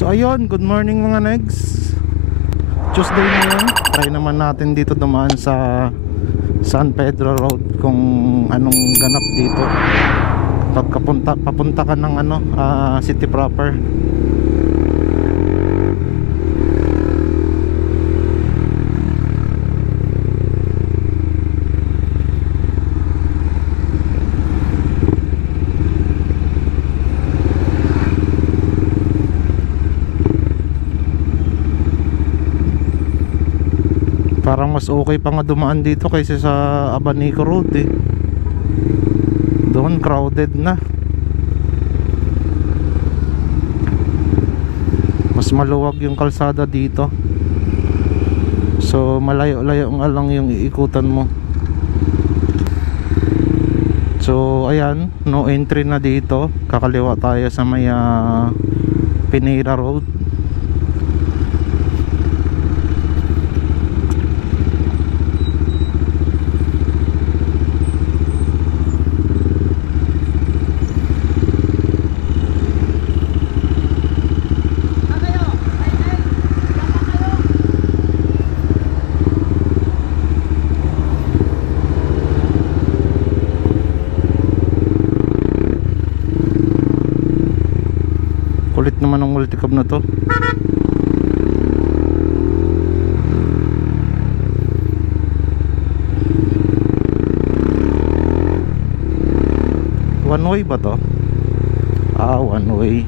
So ayun, good morning mga negs. Tuesday ngayon. Try naman natin dito dumaan sa San Pedro Road kung anong ganap dito papunta ka ng city proper. Parang mas okay pa nga dumaan dito kaysa sa Abanico Road eh. Doon crowded na. Mas maluwag yung kalsada dito. So malayo-layo nga lang yung iikutan mo. So ayan, no entry na dito. Kakaliwa tayo sa may Pinira Road. Kulit naman ang multicab na to. One way ba to? One way.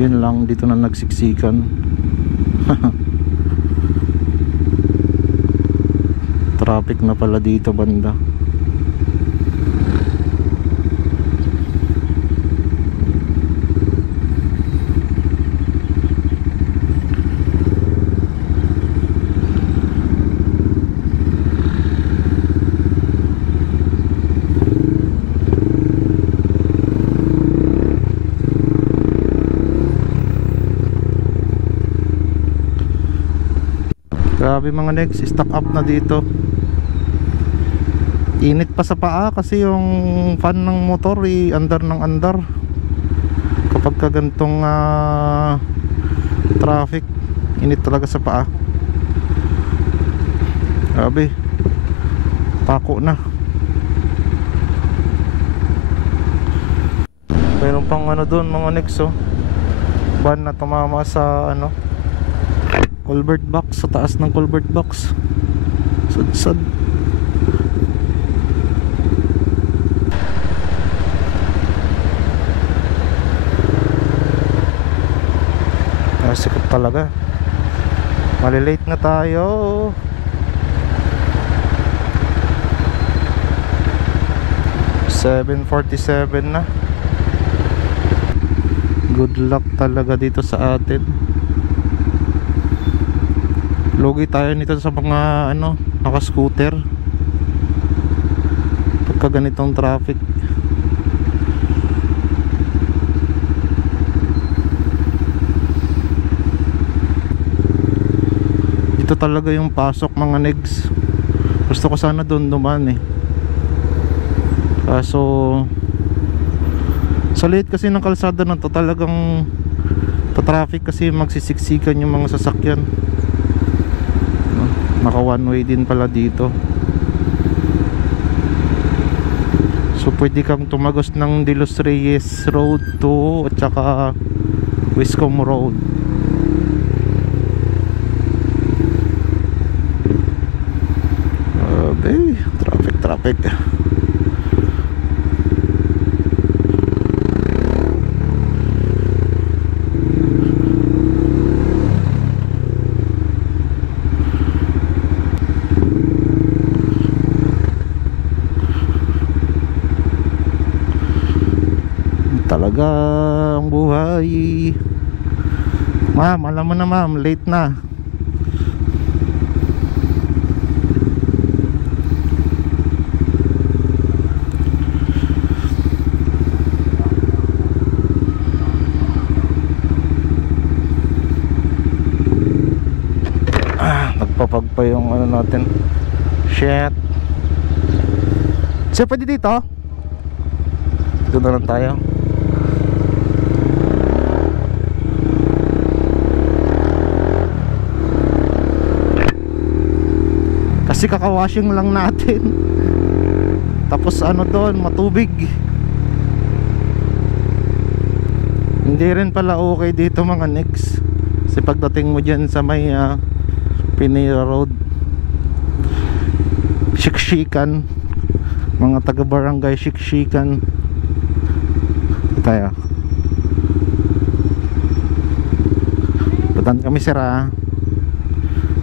Yun lang, dito na nagsiksikan. Traffic na pala dito banda. Grabe mga negs, stock up na dito. Init pa sa paa kasi yung fan ng motor andar ng andar kapag ka gantong traffic. Init talaga sa paa. Grabe, pako na. Mayroon pang doon mga negs van na tumama sa culvert box, sa taas ng culvert box. Sad. Sikat talaga. Malilate na tayo. (7:47) na. Good luck talaga dito sa atin. Lugi tayo nito sa mga naka-scooter pagka ganitong traffic. Dito talaga yung pasok mga negs. Gusto ko sana doon dumaan kaso sa liit kasi ng kalsada na to talagang traffic kasi magsisiksikan yung mga sasakyan. Naka one way din pala dito. So pwede kang tumagos ng De Los Reyes Road 2 at saka Wiscom Road. Traffic. Talaga ang buhay. Ma'am, alam mo na ma'am, late na. lapag pa yung ano natin. Shit. So pwede dito? Dito na lang tayo. Kasi kakawashing lang natin. Tapos ano doon, matubig. Hindi rin pala okay dito mga negs. Kasi pagdating mo dyan sa may Pinira Road, shikshikan, mga taga barangay shikshikan. Tayo. Patan kami sira.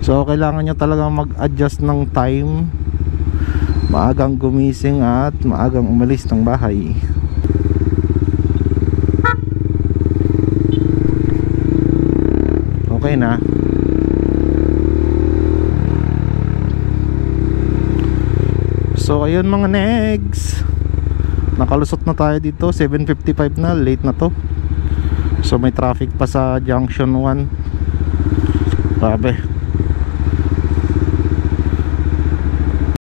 So kailangan nyo talaga mag-adjust ng time. Maagang gumising at maagang umalis ng bahay. Okay na. So ayun mga negs, nakalusot na tayo dito. 7:55 na, late na to. So may traffic pa sa Junction 1. Grabe.